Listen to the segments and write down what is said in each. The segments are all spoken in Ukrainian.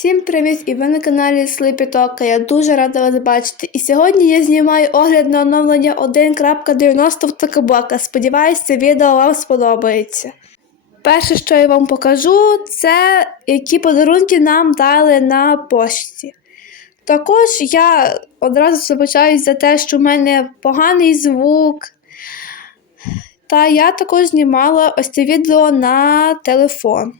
Всім привіт! І ви на каналі Слипітока. Я дуже рада вас бачити. І сьогодні я знімаю огляд на оновлення 1.90 в Токабока. Сподіваюся, це відео вам сподобається. Перше, що я вам покажу, це які подарунки нам дали на пошті. Також я одразу вибачаюсь за те, що в мене поганий звук. Та я також знімала ось це відео на телефон.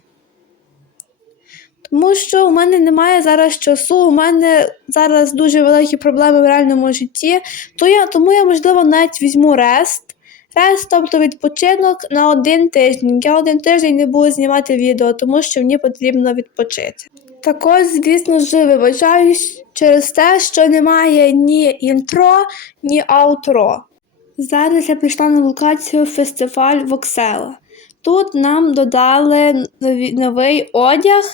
Тому що у мене немає зараз часу, у мене зараз дуже великі проблеми в реальному житті, то я, тому я, можливо, навіть візьму рест. Рест, тобто відпочинок на один тиждень. Я один тиждень не буду знімати відео, тому що мені потрібно відпочити. Також, звісно ж, вибачаюсь через те, що немає ні інтро, ні аутро. Зараз я прийшла на локацію фестиваль Воксела. Тут нам додали новий одяг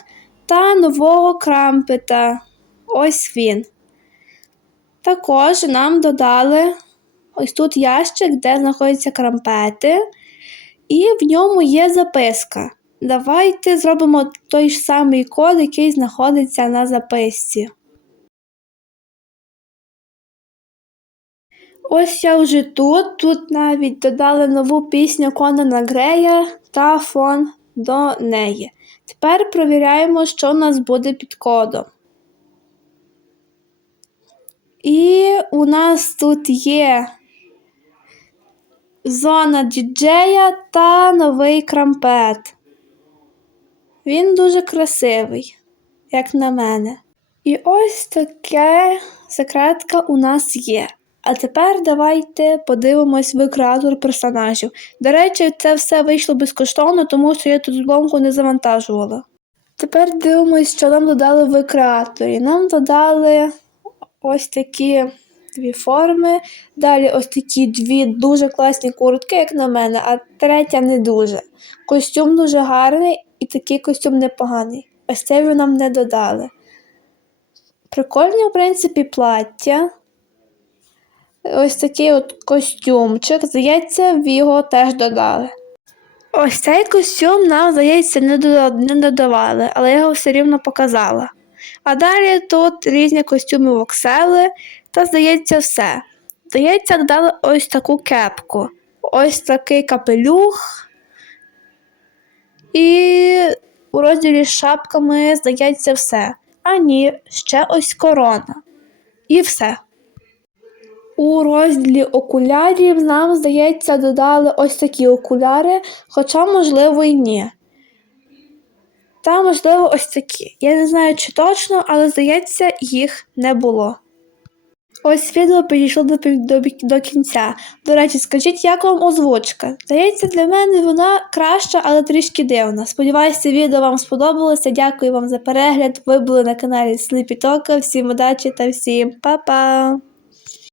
та нового крампета. Ось він. Також нам додали ось тут ящик, де знаходяться крампети, і в ньому є записка. Давайте зробимо той ж самий код, який знаходиться на записці. Ось я вже тут. Тут навіть додали нову пісню Конана Грея та фон до неї. Тепер провіряємо, що у нас буде під кодом. І у нас тут є зона діджея та новий крампет. Він дуже красивий, як на мене. І ось таке секретка у нас є. А тепер давайте подивимось в креатор персонажів. До речі, це все вийшло безкоштовно, тому що я тут зломку не завантажувала. Тепер дивимось, що нам додали в креаторі. Нам додали ось такі дві форми. Далі ось такі дві дуже класні куртки, як на мене, а третя не дуже. Костюм дуже гарний і такий костюм непоганий. Ось цей ви нам не додали. Прикольні, в принципі, плаття. Ось такий от костюмчик. Здається, в його теж додали. Ось цей костюм нам, здається, не додавали, але я його все рівно показала. А далі тут різні костюми воксели та, здається, все. Здається, дали ось таку кепку, ось такий капелюх. І у розділі з шапками, здається, все. А ні, ще ось корона. І все. У розділі окулярів нам, здається, додали ось такі окуляри, хоча, можливо, і ні. Та, можливо, ось такі. Я не знаю, чи точно, але здається, їх не було. Ось відео підійшло до, до, до кінця. До речі, скажіть, як вам озвучка? Здається, для мене вона краща, але трішки дивна. Сподіваюся, відео вам сподобалося. Дякую вам за перегляд. Ви були на каналі Talk. Всім удачі та всім па-па!